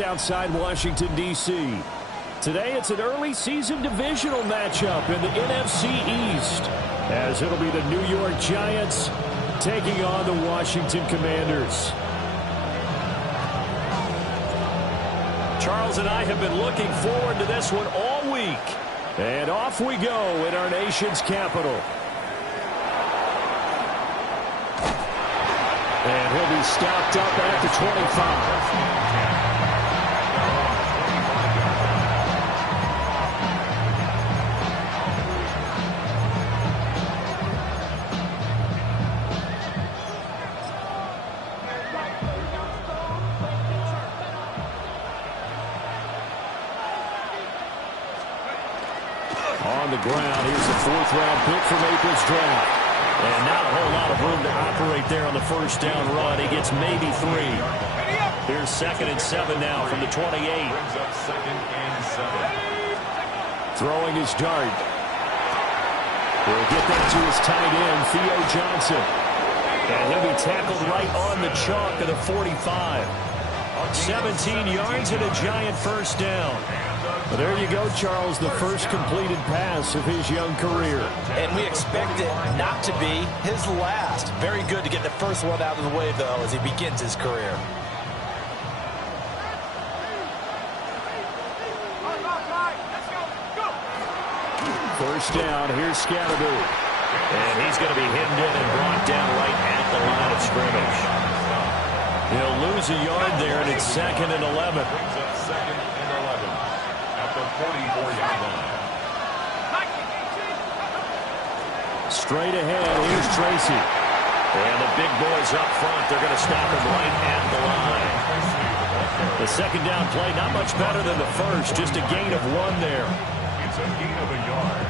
just outside Washington, D.C. Today, it's an early season divisional matchup in the NFC East, as it'll be the New York Giants taking on the Washington Commanders. Charles and I have been looking forward to this one all week. And off we go in our nation's capital. And he'll be stopped up at the 25. On the ground, here's the fourth-round pick from April's draft. And not a whole lot of room to operate there on the first down run. He gets maybe 3. Here's 2nd and 7 now from the 28. Throwing his dart. He'll get that to his tight end, Theo Johnson. And he'll be tackled right on the chalk of the 45. 17 yards and a Giant first down. Well, there you go, Charles, the first completed pass of his young career. And we expect it not to be his last. Very good to get the first one out of the way, though, as he begins his career. First down, here's Scatterboo. And he's going to be hemmed in and brought down right at the line of scrimmage. He'll lose a yard there, and it's 2nd and 11. Straight ahead, here's Tracy. And the big boys up front, they're going to stop him right at the line. The second down play, not much better than the first, just a gain of 1 there. It's a gain of a yard.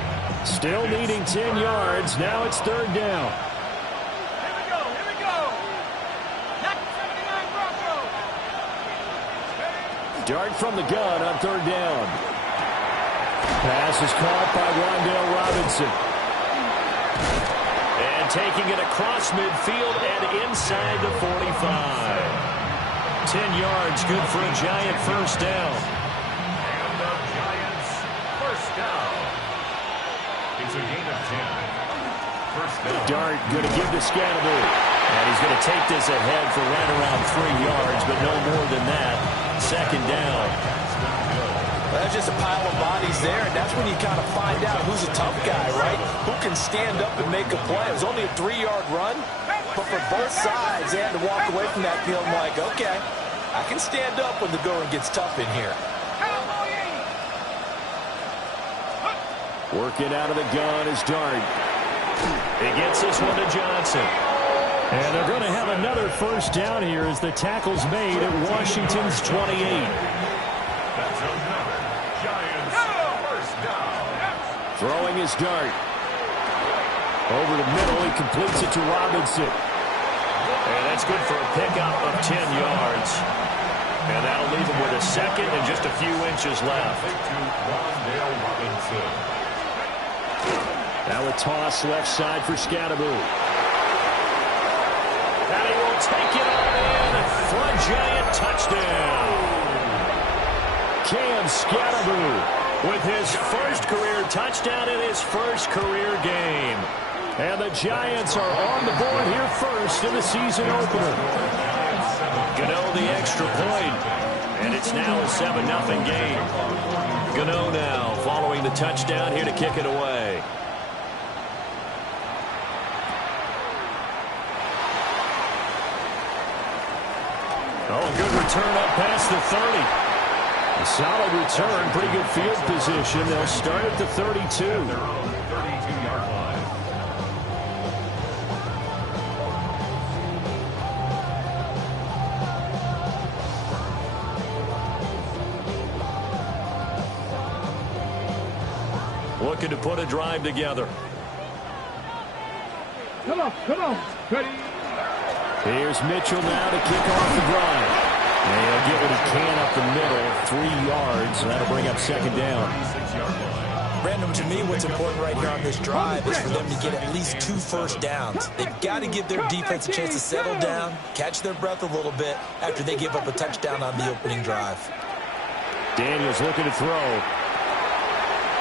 Still needing 10 yards. Now it's 3rd down. Here we go. That's 79 Broncos. Dart from the gun on 3rd down. Pass is caught by Wan'Dale Robinson. And taking it across midfield and inside the 45. 10 yards, good for a Giant first down. And the Giants first down. It's a gain of 10. First down. Dart going to give to Scatterboo. And he's going to take this ahead for right around 3 yards, but no more than that. 2nd down. That's just a pile of bodies there, and that's when you kind of find out who's a tough guy, right? Who can stand up and make a play. It was only a 3-yard run, but for both sides, they had to walk away from that feeling like, okay, I can stand up when the going gets tough in here. Working out of the gun is Dart. He gets this one to Johnson. And they're going to have another first down here as the tackle's made at Washington's 28. That's another Giants first down. Throwing his Dart. Over the middle, he completes it to Robinson. And that's good for a pickup of 10 yards. And that'll leave him with a 2nd and just a few inches left. Now a toss left side for Scatterboo. And he will take it all in for a Giant touchdown. Cam Scatterboo With his first career touchdown in his first career game. And the Giants are on the board here first in the season opener. Gano the extra point. And it's now a 7-0 game. Gano now following the touchdown here to kick it away. Oh, good return up past the 30. A solid return, pretty good field position. They'll start at the 32. 32-yard line. Looking to put a drive together. Come on. Ready. Here's Mitchell now to kick off the drive. And he'll get what he can up the middle, 3 yards. That'll bring up 2nd down. 6-yard line. Brandon, to me, what's important right here on this drive is for them to get at least 2 first downs. They've got to give their defense a chance to settle down, catch their breath a little bit after they give up a touchdown on the opening drive. Daniels looking to throw.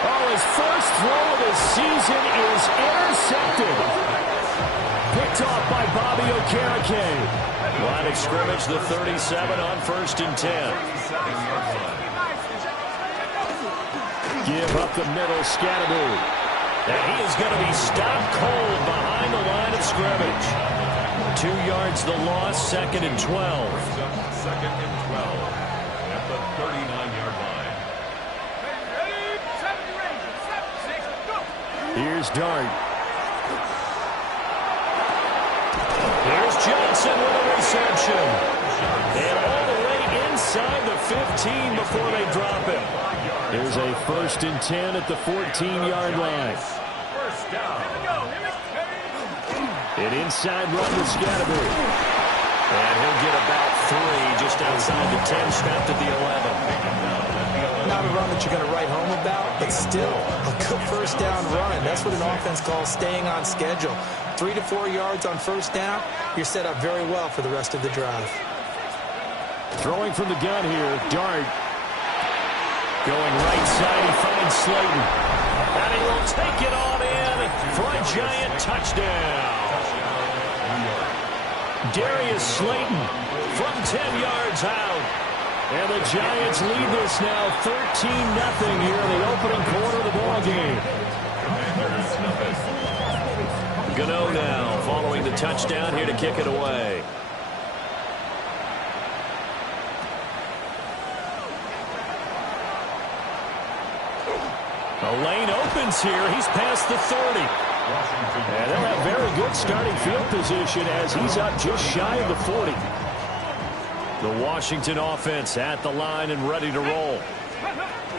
Oh, his first throw of the season is intercepted. Picked off by Bobby Okereke. Line of scrimmage, the 37 on 1st and 10. Give up the middle, Scatteroo. And he is going to be stopped cold behind the line of scrimmage. 2 yards the loss, 2nd and 12. 2nd and 12 at the 39-yard line. Here's Dart. Here's Johnson with a reception. And all the way inside the 15 before they drop him. Here's a 1st and 10 at the 14-yard line. First down. An inside run with Scatteroo. And he'll get about 3 just outside the 10, snapped at the 11. Not a run that you're going to write home about, but still a good first down run. That's what an offense calls staying on schedule. 3 to 4 yards on first down, you're set up very well for the rest of the drive. Throwing from the gun here, Dart. Going right side, he finds Slayton. And he will take it on in for a Giant touchdown. Darius Slayton From 10 yards out. And the Giants lead this now 13-0 here in the opening quarter of the ball game. Gano now following the touchdown here to kick it away. A lane opens here. He's past the 30. And they'll have very good starting field position as he's up just shy of the 40. The Washington offense at the line and ready to roll.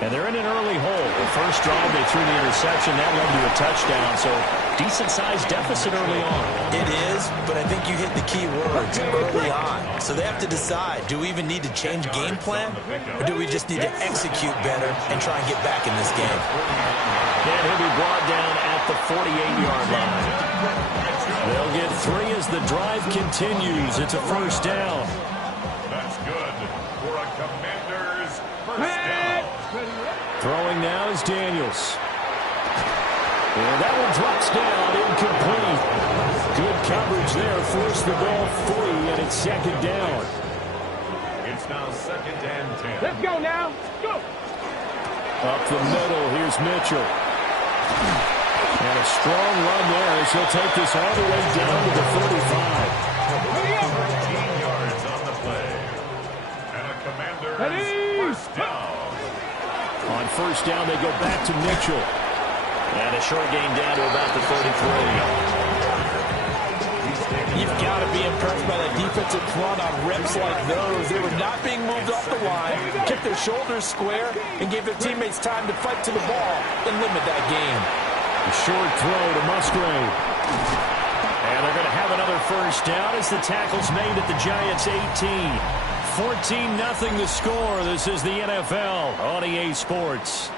And they're in an early hole. The first drive, they threw the interception. That led to a touchdown. So decent-sized deficit early on. It is, but I think you hit the key words early on. So they have to decide, do we even need to change game plan? Or do we just need to execute better and try and get back in this game? And he'll be brought down at the 48-yard line. They'll get 3 as the drive continues. It's a first down. That's good for a Commander's first down. Throwing now is Daniels. And that one drops down, incomplete. Good coverage there, forced the ball free, and it's 2nd down. It's now 2nd and 10. Let's go now. Go. Up the middle, here's Mitchell. And a strong run there as he'll take this all the way down to the 45. 13 yards on the play. And a Commander's first down. On first down, they go back to Mitchell. And a short gain down to about the 33. You've got to be impressed by that defensive front on reps like those. They were not being moved off the line, kept their shoulders square, and gave their teammates time to fight to the ball and limit that game. A short throw to Musgrave. And they're going to have another first down as the tackle's made at the Giants' 18. 14-0 the score. This is the NFL on EA Sports.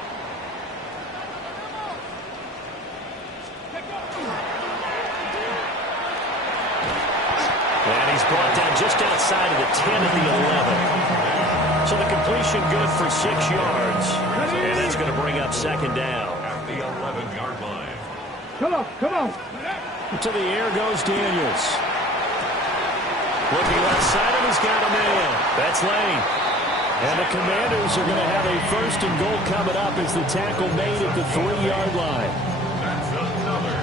And he's brought down just outside of the 10 of the 11. So the completion good for 6 yards. And that's going to bring up 2nd down. At the 11-yard line. Come on, come on. To the air goes Daniels. Looking left side, and he's got a man. That's Lane. And the Commanders are going to have a 1st and goal coming up as the tackle made at the 3-yard line.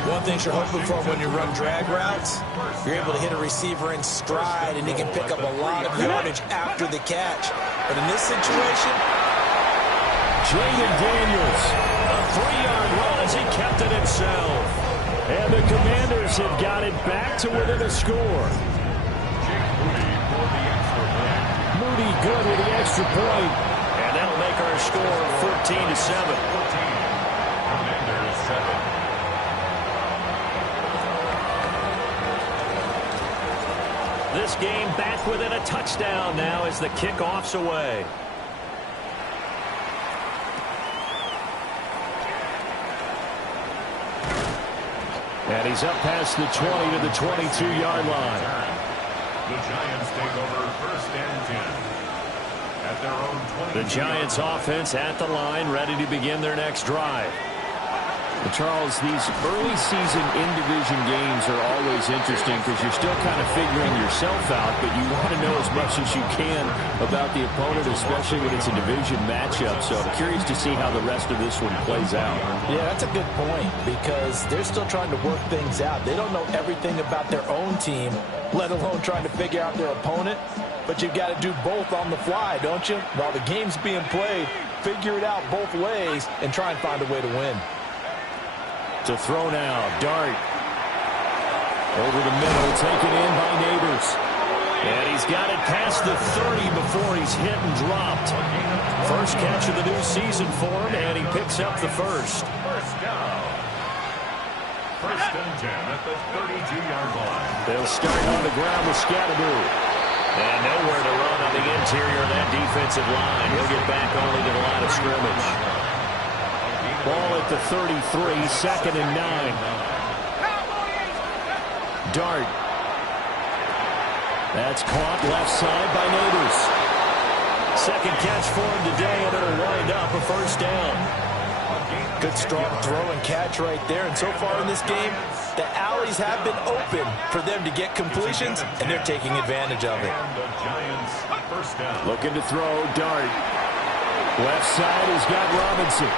One thing you're hoping for when you run drag routes, you're able to hit a receiver in stride, and he can pick up a lot of yardage after the catch. But in this situation, Jaden Daniels. A 3-yard run as he kept it himself. And the Commanders have got it back to within a score. Moody good with the extra point. And that'll make our score 14-7. Commanders 7. This game back within a touchdown now as the kickoff's away. he's up past the 20 to the 22-yard line. The Giants take over 1st and 10 at their own 20. The Giants offense at the line, ready to begin their next drive. Well, Charles, these early season in-division games are always interesting because you're still kind of figuring yourself out, but you want to know as much as you can about the opponent, especially when it's a division matchup. So I'm curious to see how the rest of this one plays out. Yeah, that's a good point because they're still trying to work things out. They don't know everything about their own team, let alone trying to figure out their opponent. But you've got to do both on the fly, don't you? While the game's being played, figure it out both ways and try and find a way to win. To throw now, Dart. Over the middle, taken in by Neighbors. And he's got it past the 30 before he's hit and dropped. First catch of the new season for him, and he picks up the first. First down. 1st and 10 at the 32-yard line. They'll start on the ground with Scatteroo. And nowhere to run on the interior of that defensive line. He'll get back only to the line of scrimmage. Ball at the 33, 2nd and 9. Dart. That's caught left side by Neighbors. Second catch for him today, and it'll wind up a first down. Good strong throw and catch right there. And so far in this game, the alleys have been open for them to get completions, and they're taking advantage of it. And the Giants first down. Looking to throw, Dart. Left side has got Robinson.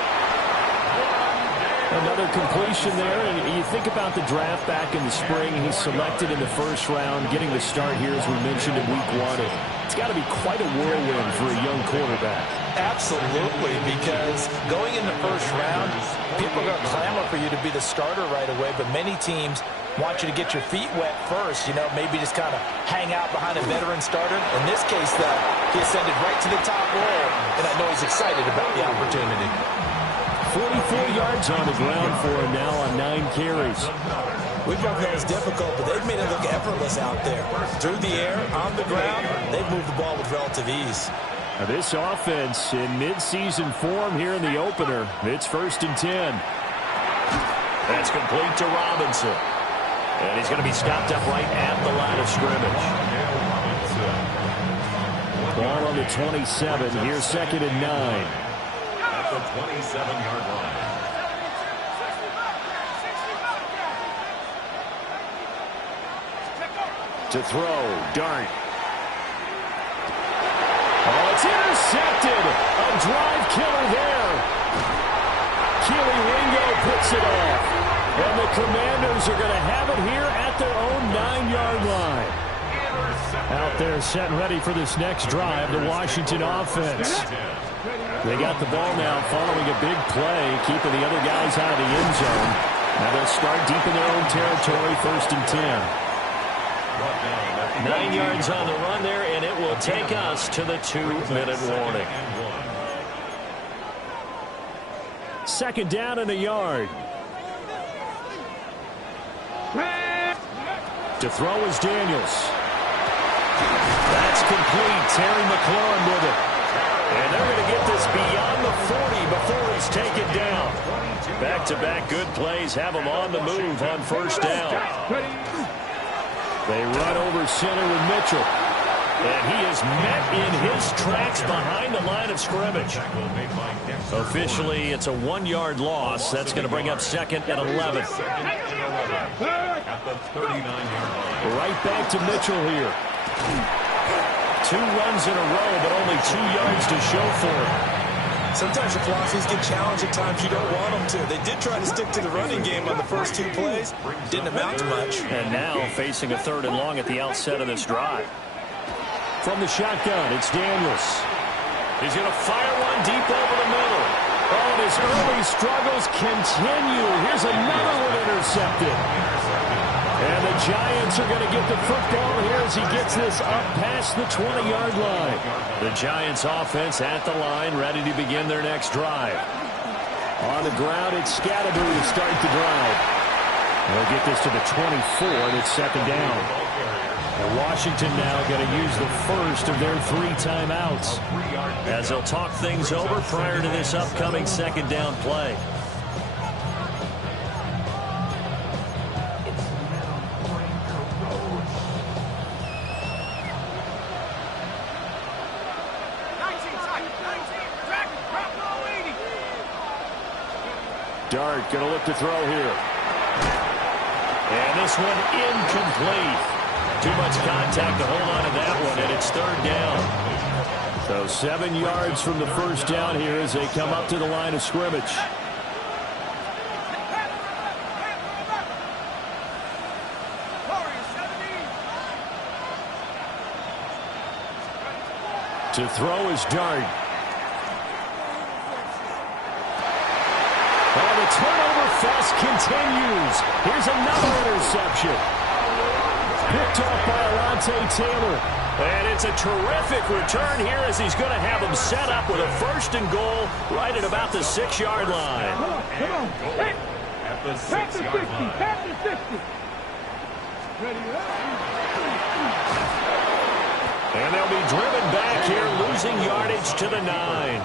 Another completion there, and you think about the draft back in the spring. He's selected in the 1st round, getting the start here, as we mentioned, in week 1. It's got to be quite a whirlwind for a young quarterback. Absolutely, because going in the 1st round, people are going to clamor for you to be the starter right away, but many teams want you to get your feet wet first, you know, maybe just kind of hang out behind a veteran starter. In this case, though, he ascended right to the top role, and I know he's excited about the opportunity. 44 yards on the ground for him now on 9 carries. We both know it's difficult, but they've made it look effortless out there. Through the air, on the ground, they've moved the ball with relative ease. Now this offense in mid-season form here in the opener. It's 1st and 10. That's complete to Robinson. And he's going to be stopped up right at the line of scrimmage. Ball on the 27. Here's 2nd and 9. The 27-yard line. To throw, Dart. Oh, it's intercepted. A drive killer there. Keely Ringo puts it off. And the Commanders are going to have it here at their own 9-yard line. Out there set and ready for this next drive, the Washington offense. They got the ball now following a big play, keeping the other guys out of the end zone. Now they'll start deep in their own territory, 1st and 10. 9 yards on the run there, and it will take us to the 2-minute warning. 2nd down and a yard. To throw is Daniels. That's complete. Terry McLaurin with it. And they're going to get this beyond the 40 before he's taken down. Back-to-back good plays have him on the move on 1st down. They run over center with Mitchell. And he is met in his tracks behind the line of scrimmage. Officially, it's a 1-yard loss. That's going to bring up 2nd and 11. Right back to Mitchell here. 2 runs in a row, but only 2 yards to show for it. Sometimes your philosophies get challenged at times you don't want them to. They did try to stick to the running game on the first 2 plays. Didn't amount to much. And now facing a 3rd and long at the outset of this drive. From the shotgun, it's Daniels. He's going to fire one deep over the middle. Oh, and his early struggles continue. Here's another one intercepted. And the Giants are going to get the football here as he gets this up past the 20-yard line. The Giants offense at the line, ready to begin their next drive. On the ground, it's Scatteroo to start the drive. They'll get this to the 24, and it's 2nd down. And Washington now going to use the first of their 3 timeouts as they'll talk things over prior to this upcoming 2nd down play. Dart going to look to throw here. And this one incomplete. Too much contact to hold on to that one, and it's third down. So 7 yards from the first down here as they come up to the line of scrimmage. To throw is Dart. Oh, the turnover fest continues. Here's another interception. Picked off by Alontae Taylor. And it's a terrific return here as he's going to have him set up with a 1st and goal right at about the 6-yard line. Come on. At the 6-yard line. Tap the 60. Ready, And they'll be driven back here, losing yardage to the 9.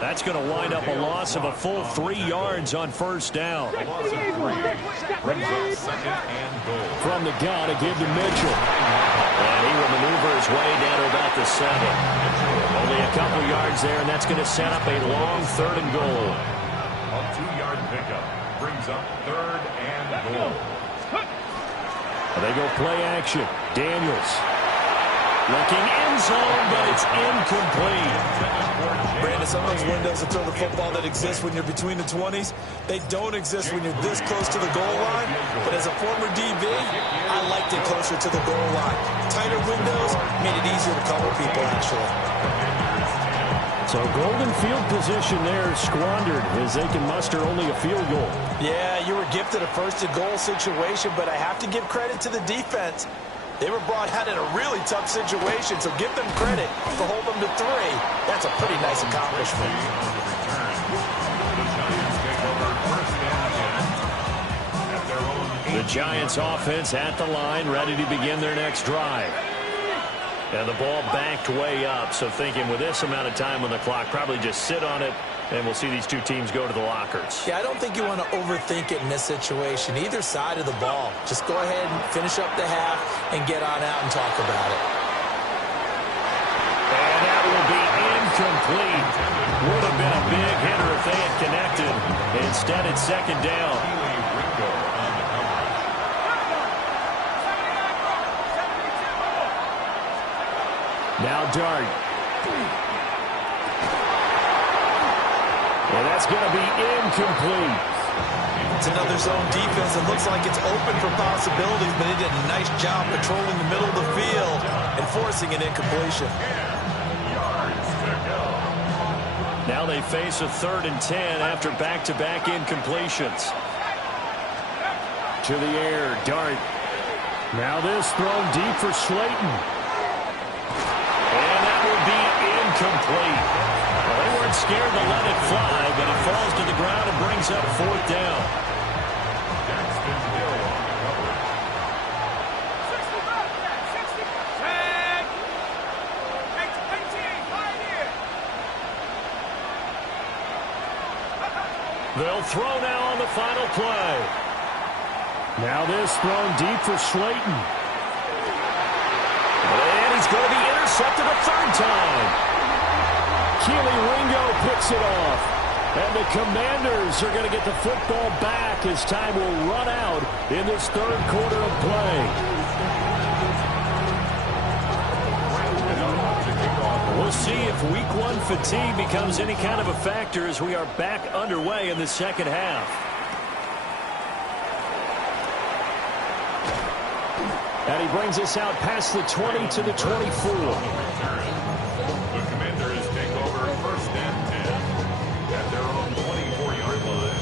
That's going to wind up a loss of a full 3 yards on first down. A loss of 3. Brings up 2nd and goal. From the gun to give to Mitchell. And he will maneuver his way down to about the 7. Only a couple yards there, and that's going to set up a long 3rd and goal. A 2-yard pickup brings up 3rd and goal. They go play action. Daniels. Looking end zone, but it's incomplete. Brandon, some of those windows to throw the football that exist when you're between the 20s, they don't exist when you're this close to the goal line. But as a former DB, I liked it closer to the goal line. Tighter windows made it easier to cover people, actually. So golden field position there squandered as they can muster only a field goal. Yeah, you were gifted a 1st and goal situation, but I have to give credit to the defense. They were brought out in a really tough situation, so give them credit for holding them to 3. That's a pretty nice accomplishment. The Giants offense at the line, ready to begin their next drive. And the ball backed way up, so thinking with this amount of time on the clock, probably just sit on it, and we'll see these two teams go to the lockers. Yeah, I don't think you want to overthink it in this situation. Either side of the ball. Just go ahead and finish up the half and get on out and talk about it. And that will be incomplete. Would have been a big hitter if they had connected. Instead, it's 2nd down. Now Dart. And that's going to be incomplete. It's another zone defense that looks like it's open for possibilities, but they did a nice job patrolling the middle of the field and forcing an incompletion. Now they face a 3rd and 10 after back-to-back incompletions. To the air, Dart. Now this thrown deep for Slayton. And that will be incomplete. Well, they weren't scared to let it fly, but it falls to the ground and brings up 4th down. They'll throw now on the final play. Now this thrown deep for Slayton. And he's going to be intercepted a 3rd time. Keely Ringo picks it off. And the Commanders are going to get the football back as time will run out in this 3rd quarter of play. We'll see if Week 1 fatigue becomes any kind of a factor as we are back underway in the 2nd half. And he brings us out past the 20 to the 24. The Commanders take over 1st and 10 at their own 24-yard line.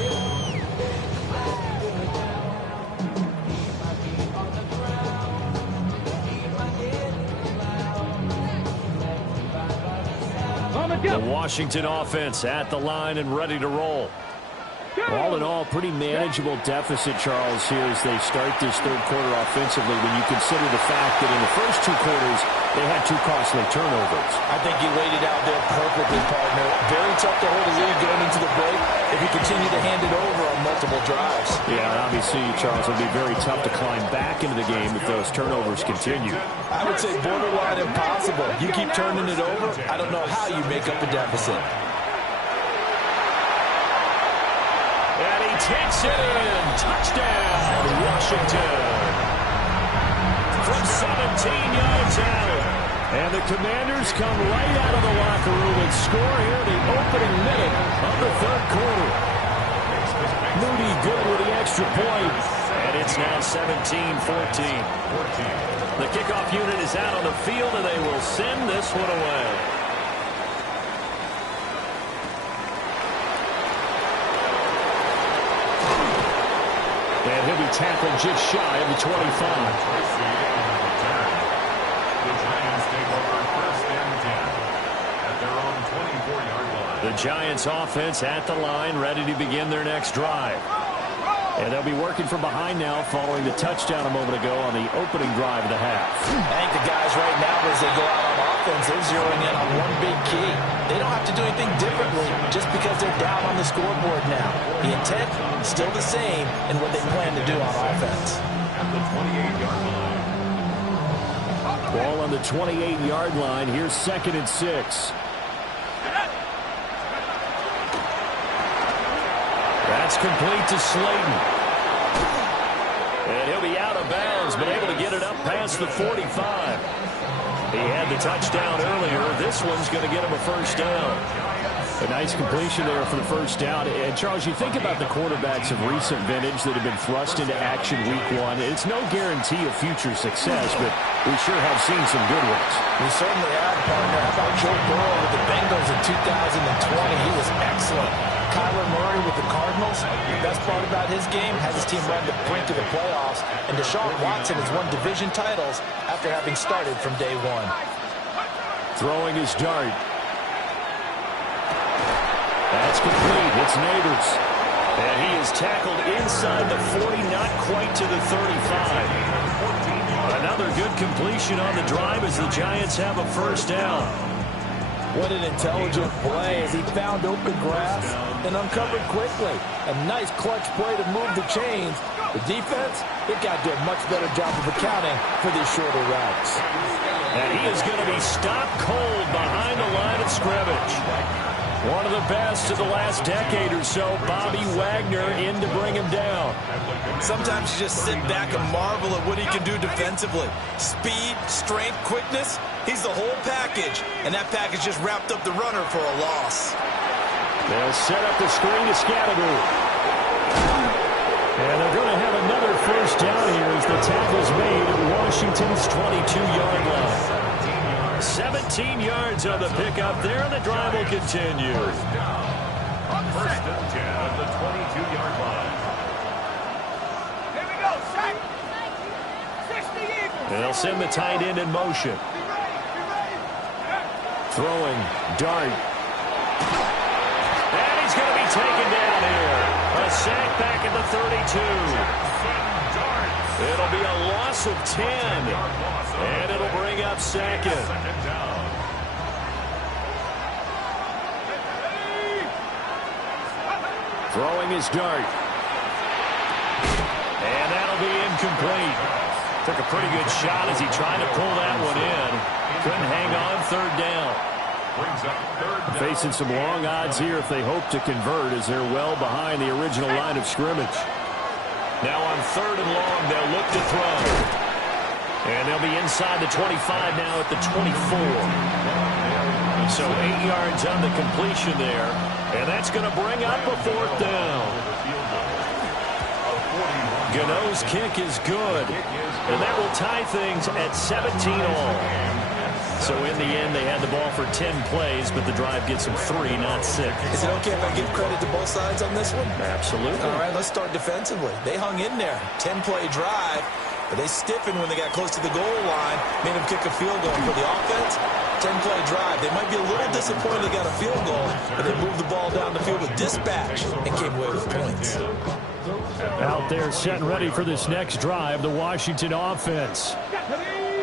The Washington offense at the line and ready to roll. All in all, pretty manageable deficit, Charles, here as they start this 3rd quarter offensively when you consider the fact that in the first 2 quarters, they had 2 costly turnovers. I think you laid it out there perfectly, partner. Very tough to hold a lead going into the break if you continue to hand it over on multiple drives. Yeah, and obviously, Charles, it would be very tough to climb back into the game if those turnovers continue. I would say borderline impossible. You keep turning it over, I don't know how you make up a deficit. And takes it in. Touchdown, Washington. From 17 yards out. And the Commanders come right out of the locker room and score here the opening minute of the third quarter. Moody good with the extra point. And it's now 17-14. The kickoff unit is out on the field, and they will send this one away. And he'll be tackled just shy of the 25. The Giants take over first and 10 at their own 24-yard line. The Giants offense at the line, ready to begin their next drive. And they'll be working from behind now following the touchdown a moment ago on the opening drive of the half. I think the guys right now, as they go out on offense, they're zeroing in on one big key. They don't have to do anything differently just because they're down on the scoreboard now. The intent is still the same in what they plan to do on offense. At the 28-yard line. Ball on the 28-yard line. Here's 2nd and 6. That's complete to Slayton. And he'll be out of bounds, but able to get it up past the 45. He had the touchdown earlier. This one's going to get him a first down. A nice completion there for the first down. And, Charles, you think about the quarterbacks of recent vintage that have been thrust into action week one. It's no guarantee of future success, but we sure have seen some good ones. We certainly have, partner. How about Joe Burrow with the Bengals in 2020? He was excellent. Kyler Murray with the Cardinals. The best part about his game has his team run the brink of the playoffs. And Deshaun Watson has won division titles after having started from day one. Throwing his dart. That's complete. It's Neighbors. And he is tackled inside the 40, not quite to the 35. Another good completion on the drive as the Giants have a first down. What an intelligent play as he found open grass and uncovered quickly. A nice clutch play to move the chains. The defense, they've got to do a much better job of accounting for these shorter routes. And he is going to be stopped cold behind the line of scrimmage. One of the best of the last decade or so, Bobby Wagner in to bring him down. Sometimes you just sit back and marvel at what he can do defensively. Speed, strength, quickness, he's the whole package. And that package just wrapped up the runner for a loss. They'll set up the screen to Scatteroo. And they're going to have another first down here as the tackle's made at Washington's 22-yard line. 17 yards on the pickup there, and the drive will continue. First and 10 at the 22-yard line. Here we go, sack. 60 Eagles. And they'll send the tight end in motion. Throwing, dart. And he's going to be taken down here. A sack back at the 32. It'll be a loss of 10. And it'll bring up second. Throwing his dart. And that'll be incomplete. Took a pretty good shot as he tried to pull that one in. Couldn't hang on, third down. Facing some long odds here if they hope to convert as they're well behind the original line of scrimmage. Now on third and long, they'll look to throw. And they'll be inside the 25 now at the 24. So 8 yards on the completion there. And that's going to bring up a fourth down. Gano's kick is good. And that will tie things at 17 all. So in the end, they had the ball for 10 plays, but the drive gets them 3, not 6. Is it okay if I give credit to both sides on this one? Absolutely. All right, let's start defensively. They hung in there. 10-play drive, but they stiffened when they got close to the goal line, made them kick a field goal. For the offense, 10-play drive. They might be a little disappointed they got a field goal, but they moved the ball down the field with dispatch and came away with points. Out there set and ready for this next drive, the Washington offense.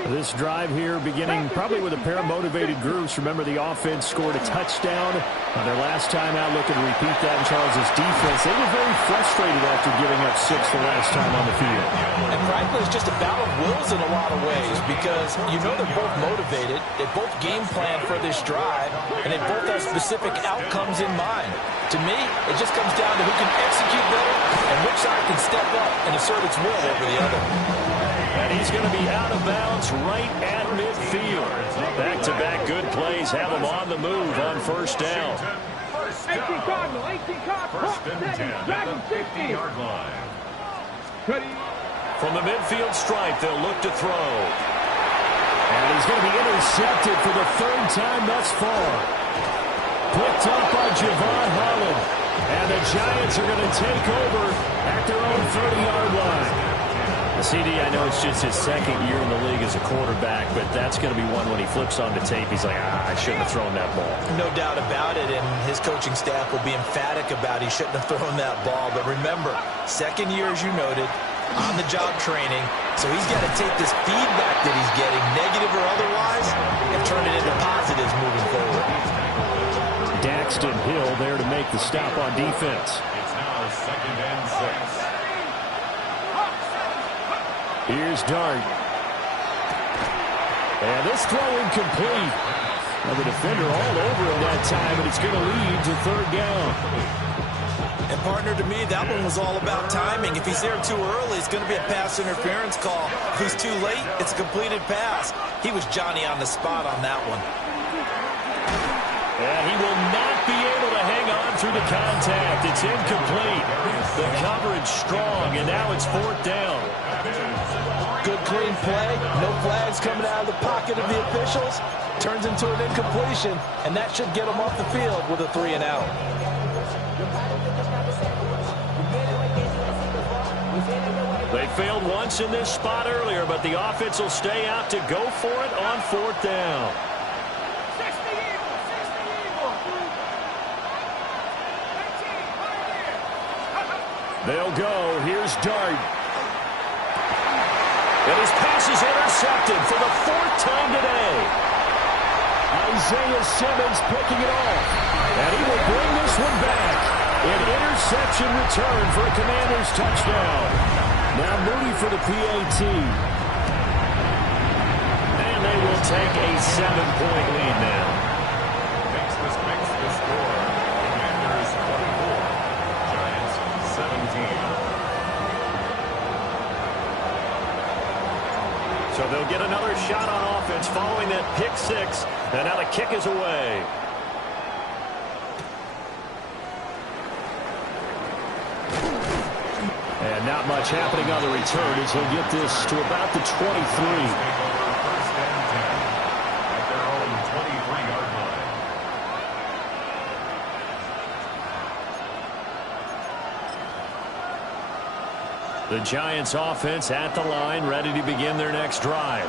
This drive here beginning probably with a pair of motivated groups. Remember, the offense scored a touchdown on their last time out, looking to repeat that in Charles' defense. They were very frustrated after giving up 6 the last time on the field. And frankly, it's just a battle of wills in a lot of ways because you know they're both motivated. They both game plan for this drive, and they both have specific outcomes in mind. To me, it just comes down to who can execute better and which side can step up and assert its will over the other. And he's going to be out of bounds right at midfield. Back-to-back good plays have him on the move on first down. 18 Cardinal, 18 Cardinal. First and 10 at the 50-yard line. From the midfield stripe, they'll look to throw. And he's going to be intercepted for the 3rd time thus far. Picked up by Javon Holland. And the Giants are going to take over at their own 30-yard line. CD, I know it's just his 2nd year in the league as a quarterback, but that's going to be one when he flips on the tape. He's like, I shouldn't have thrown that ball. No doubt about it, and his coaching staff will be emphatic about he shouldn't have thrown that ball. But remember, 2nd year, as you noted, on-the-job training, so he's got to take this feedback that he's getting, negative or otherwise, and turn it into positives moving forward. Daxton Hill there to make the stop on defense. It's now 2nd and 6. Here's Dart. And this throw incomplete. Now the defender all over him that time, and it's going to lead to 3rd down. And partner, to me, that one was all about timing. If he's there too early, it's going to be a pass interference call. If he's too late, it's a completed pass. He was Johnny on the spot on that one. And he will not be able to hang on through the contact. It's incomplete. The coverage strong, and now it's 4th down. Good, clean play. No flags coming out of the pocket of the officials. Turns into an incompletion, and that should get him off the field with a 3 and out. They failed once in this spot earlier, but the offense will stay out to go for it on 4th down. 60 Eagles, 60 Eagles. 18, They'll go. Here's Dart. And his pass is intercepted for the 4th time today. Isaiah Simmons picking it off. And he will bring this one back. An interception return for a Commanders touchdown. Now Moody for the PAT. And they will take a 7-point lead now. Makes the score. Commanders 24. Giants 17. So they'll get another shot on offense following that pick 6. And now the kick is away. And not much happening on the return as he'll get this to about the 23. First and 10 at their own 23-yard line. The Giants offense at the line, ready to begin their next drive.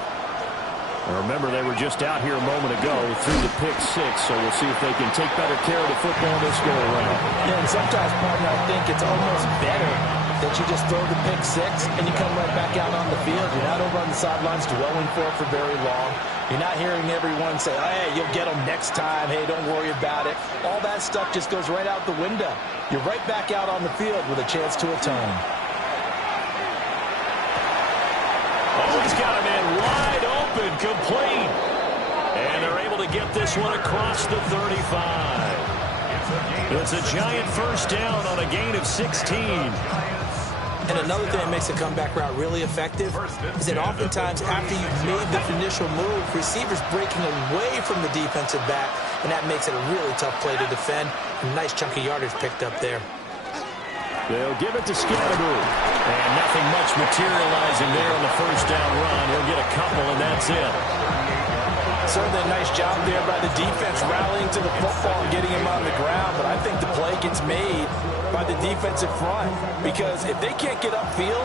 Remember, they were just out here a moment ago through the pick 6, so we'll see if they can take better care of the football this go around. Yeah, and sometimes, partner, I think it's almost better that you just throw the pick 6 and you come right back out on the field. You're not over on the sidelines dwelling for it for very long. You're not hearing everyone say, hey, you'll get them next time. Hey, don't worry about it. All that stuff just goes right out the window. You're right back out on the field with a chance to atone. Oh, he's got him in wide open, complete. And they're able to get this one across the 35. It's a Giant first down on a gain of 16. And another thing that makes a comeback route really effective is that oftentimes after you've made the initial move, receivers breaking away from the defensive back, and that makes it a really tough play to defend. A nice chunk of yardage picked up there. They'll give it to Scattergood. And nothing much materializing there on the first down run. He'll get a couple, and that's it. Certainly a nice job there by the defense rallying to the football and getting him on the ground, but I think the play gets made by the defensive front because if they can't get upfield,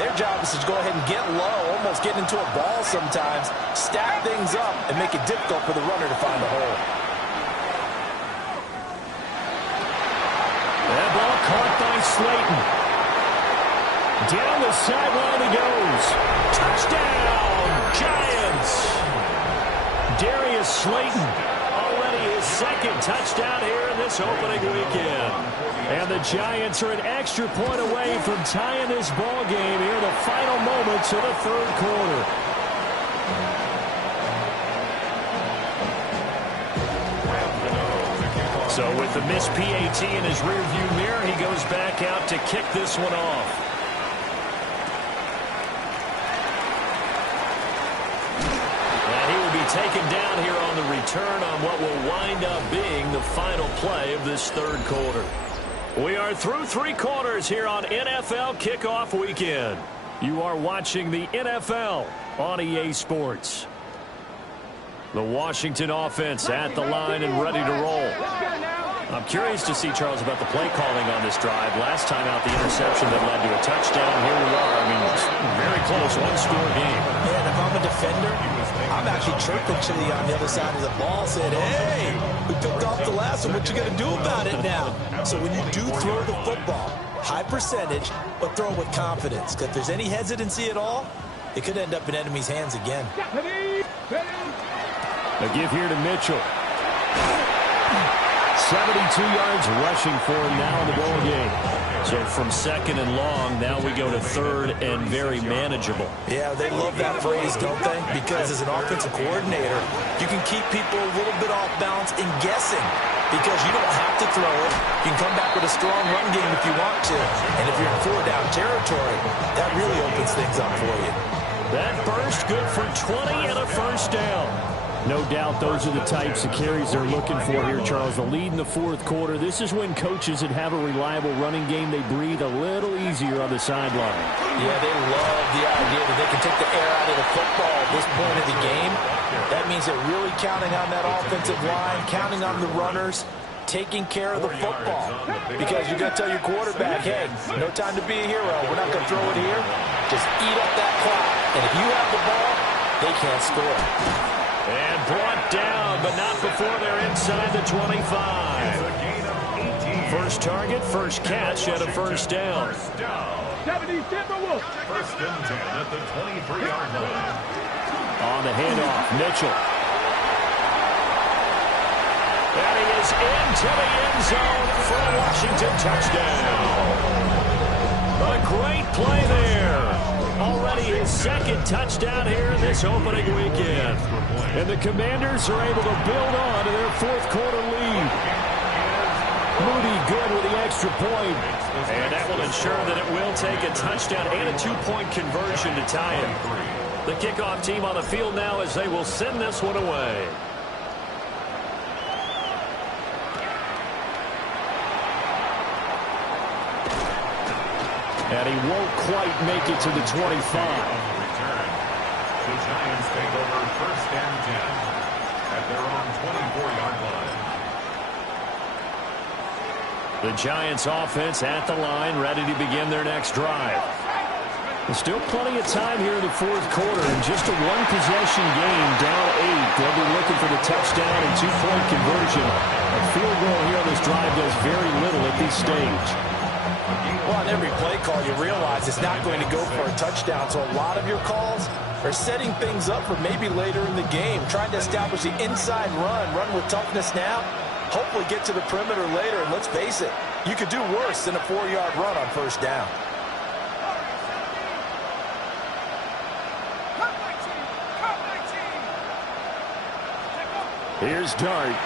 their job is to go ahead and get low, almost get into a ball sometimes, stack things up, and make it difficult for the runner to find a hole. That ball caught by Slayton. Down the sideline he goes. Touchdown! Giants. Darius Slayton, already his second touchdown here in this opening weekend. And the Giants are an extra point away from tying this ball game here in the final moments of the third quarter. So with the missed PAT in his rearview mirror, he goes back out to kick this one off. Taken down here on the return on what will wind up being the final play of this third quarter. We are through three quarters here on NFL Kickoff Weekend. You are watching the NFL on EA Sports. The Washington offense at the line and ready to roll. I'm curious to see, Charles, about the play calling on this drive. Last time out, the interception that led to a touchdown. Here we are. I mean, very close, one-score game. Man, if I'm a defender, I'm actually chirping to the on the other side of the ball, saying, hey, we picked off the last one. What you going to do about it now? So when you do throw the football, high percentage, but throw it with confidence. Because if there's any hesitancy at all, it could end up in enemy's hands again. A give here to Mitchell. 72 yards rushing for him now in the ball game. So from second and long, now we go to third and very manageable. Yeah, they love that phrase, don't they? Because as an offensive coordinator, you can keep people a little bit off balance and guessing. Because you don't have to throw it. You can come back with a strong run game if you want to. And if you're in four-down territory, that really opens things up for you. That burst good for 20 and a first down. No doubt those are the types of carries they're looking for here, Charles. The lead in the fourth quarter. This is when coaches that have a reliable running game, they breathe a little easier on the sideline. Yeah, they love the idea that they can take the air out of the football at this point of the game. That means they're really counting on that offensive line, counting on the runners, taking care of the football. Because you're going to tell your quarterback, hey, no time to be a hero. We're not going to throw it here. Just eat up that clock. And if you have the ball, they can't score. And brought down, but not before they're inside the 25. First target, first catch, and a first down. First and 10 at the 23-yard line. On the handoff, Mitchell. And he is into the end zone for a Washington touchdown. A great play there. Already his second touchdown here in this opening weekend. And the Commanders are able to build on to their fourth quarter lead. Moody good with the extra point. And that will ensure that it will take a touchdown and a two-point conversion to tie it. The kickoff team on the field now as they will send this one away. And he won't quite make it to the 25. The Giants take over first and 10 at their own 24-yard line. The Giants offense at the line, ready to begin their next drive. There's still plenty of time here in the fourth quarter, and just a one-possession game, down 8. They'll be looking for the touchdown and two-point conversion. A field goal here on this drive does very little at this stage. Well, on every play call, you realize it's not going to go for a touchdown. So a lot of your calls are setting things up for maybe later in the game, trying to establish the inside run with toughness now, hopefully get to the perimeter later. And let's face it, you could do worse than a 4-yard run on first down. Here's Dart.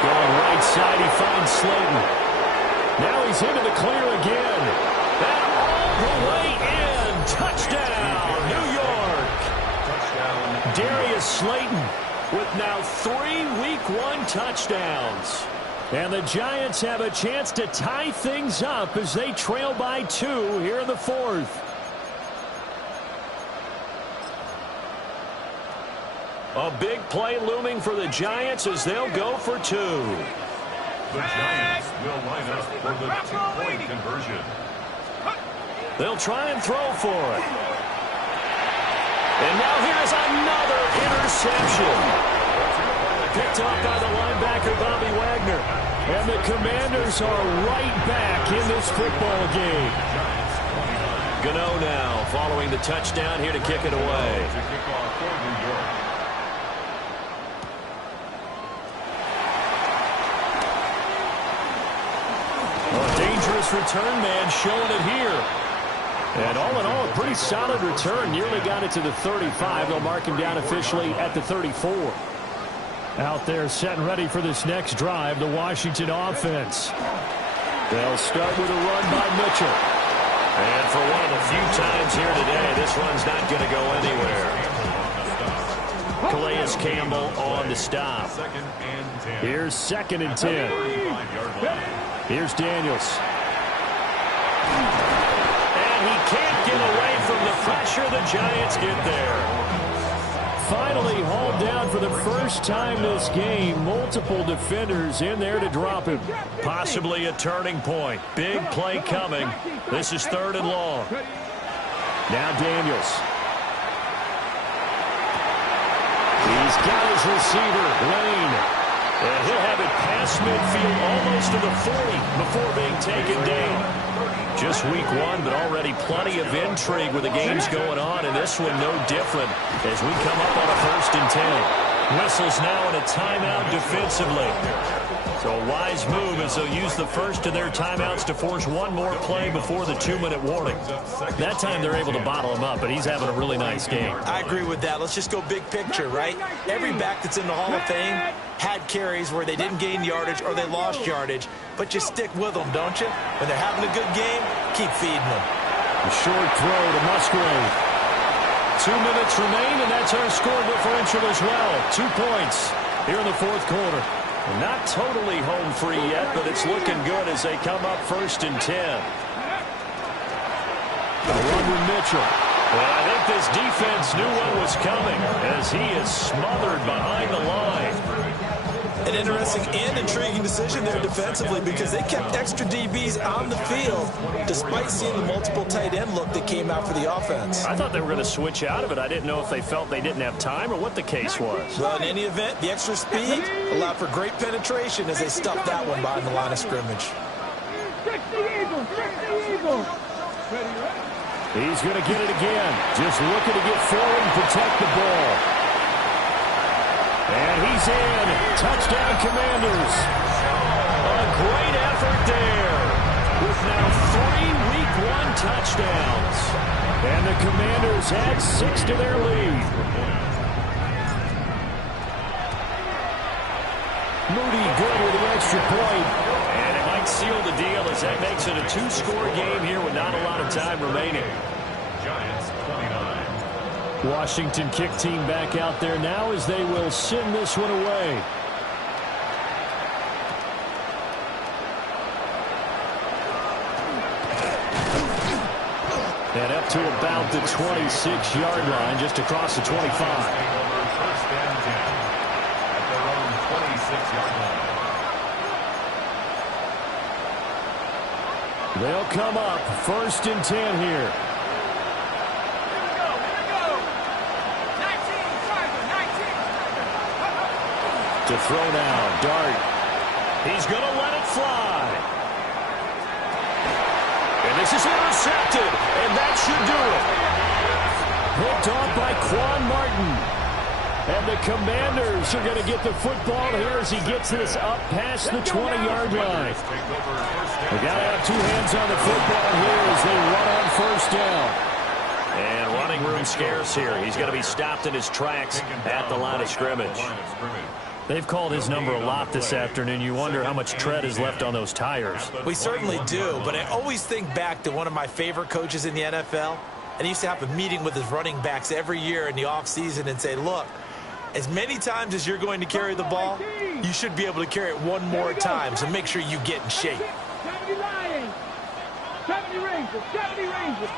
Going right side, he finds Slayton. Now he's into the clear again. And all the way in. Touchdown, New York. Darius Slayton with now 3 Week 1 touchdowns. And the Giants have a chance to tie things up as they trail by 2 here in the fourth. A big play looming for the Giants as they'll go for 2. The Giants will line up for the two-point conversion. They'll try and throw for it. And now here's another interception. Picked up by the linebacker, Bobby Wagner. And the Commanders are right back in this football game. Gano now following the touchdown here to kick it away. To kick off for New York. A dangerous return man showing it here. And all in all, a pretty solid return. Nearly got it to the 35. They'll mark him down officially at the 34. Out there set and ready for this next drive, the Washington offense. They'll start with a run by Mitchell. And for one of the few times here today, this run's not going to go anywhere. Calais Campbell on the stop. Here's 2nd and 10. Here's Daniels. And he can't get away from the pressure. The Giants get there. Finally hauled down for the first time this game. Multiple defenders in there to drop him. Possibly a turning point. Big play coming. This is 3rd and long. Now Daniels. He's got his receiver, Lane. And he'll have it past midfield almost to the 40 before being taken down. Just week 1, but already plenty of intrigue with the games going on, and this one no different as we come up on a 1st and 10. Whistles now in a timeout defensively. So a wise move as they'll use the first of their timeouts to force one more play before the 2-minute warning. That time they're able to bottle him up, but he's having a really nice game. I agree with that. Let's just go big picture, right? Every back that's in the Hall of Fame had carries where they didn't gain yardage or they lost yardage, but you stick with them, don't you? When they're having a good game, keep feeding them. A short throw to Musgrave. 2 minutes remain, and that's our score differential as well. 2 points here in the 4th quarter. Not totally home free yet, but it's looking good as they come up 1st and 10. The run with Mitchell. Well, I think this defense knew what was coming as he is smothered behind the line. An interesting and intriguing decision there defensively because they kept extra DBs on the field despite seeing the multiple tight end look that came out for the offense. I thought they were going to switch out of it. I didn't know if they felt they didn't have time or what the case was. Well, in any event, the extra speed allowed for great penetration as they stuffed that one behind the line of scrimmage. He's going to get it again. Just looking to get forward and protect the ball. And he's in. Touchdown, Commanders. A great effort there. With now 3 Week 1 touchdowns. And the Commanders add 6 to their lead. Moody good with the extra point. And it might seal the deal as that makes it a 2-score game here with not a lot of time remaining. Giants 29. Washington kick team back out there now as they will send this one away. And up to about the 26-yard line, just across the 25. 1st and 10 at their own 26-yard line. They'll come up 1st and 10 here. To throw now, Dart. He's going to let it fly. And this is intercepted, and that should do it. Hooked off by Quan Martin. And the Commanders are going to get the football here as he gets this up past the 20-yard line. They got to have 2 hands on the football here as they run on 1st down. And running room scarce here. He's going to be stopped in his tracks at the line of scrimmage. They've called his number a lot this afternoon. You wonder how much tread is left on those tires. We certainly do, but I always think back to one of my favorite coaches in the NFL, and he used to have a meeting with his running backs every year in the offseason and say, look, as many times as you're going to carry the ball, you should be able to carry it one more time, so make sure you get in shape. 70 Lions, 70 Rangers, 70 Rangers.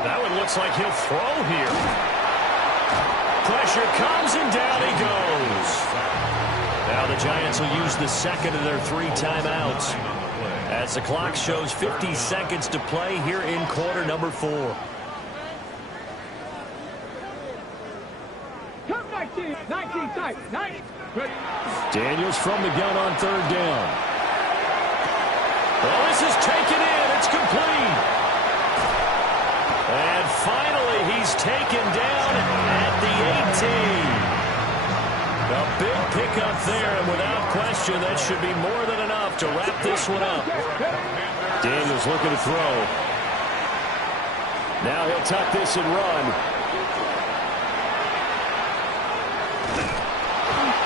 That one looks like he'll throw here. Pressure comes and down he goes. Now the Giants will use the 2nd of their 3 timeouts as the clock shows 50 seconds to play here in quarter number 4. Come 19, 19 tight, 19. Daniels from the gun on 3rd down. Well, this is taken in. It's complete. finally he's taken down at the 18. A big pickup there, and without question, that should be more than enough to wrap this one up. Daniels looking to throw. Now he'll tuck this and run.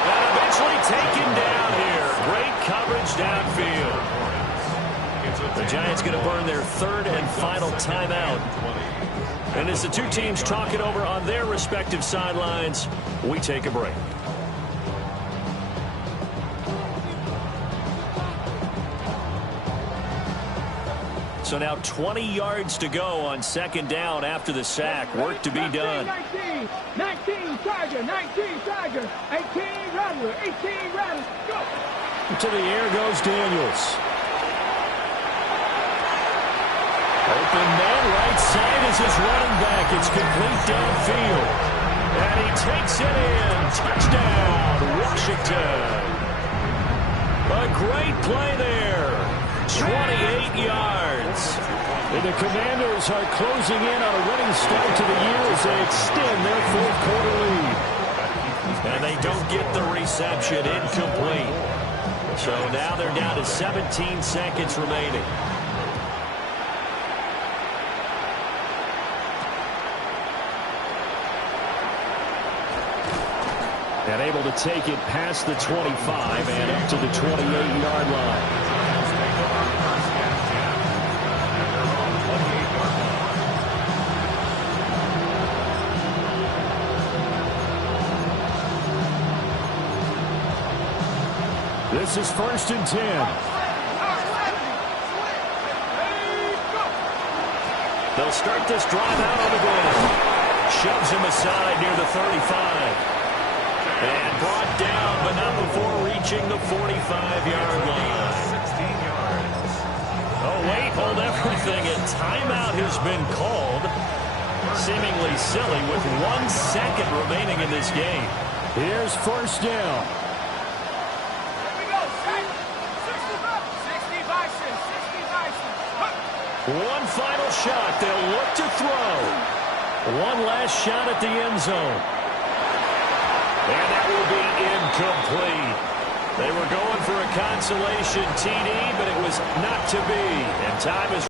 And eventually taken down here. Great coverage downfield. The Giants going to burn their third and final timeout. And as the two teams talk it over on their respective sidelines, we take a break. So now 20 yards to go on second down after the sack. Work to be done. 19, Charger, 19, Charger, 18, Rattler, 18, Rattler, go! To the air goes Daniels. Open man, right side is his running back. It's complete downfield. And he takes it in. Touchdown, Washington. A great play there. 28 yards. And the Commanders are closing in on a winning start to the year as they extend their fourth-quarter lead. And they don't get the reception, incomplete. So now they're down to 17 seconds remaining. And able to take it past the 25 and up to the 28-yard line. This is 1st and 10. They'll start this drive out on the ground. Shoves him aside near the 35. And brought down, but not before reaching the 45-yard line. 16 yards. Oh, wait, hold everything. A timeout has been called. Seemingly silly with 1 second remaining in this game. Here's 1st down. One final shot. They'll look to throw. One last shot at the end zone. And that will be incomplete. They were going for a consolation TD, but it was not to be. And time is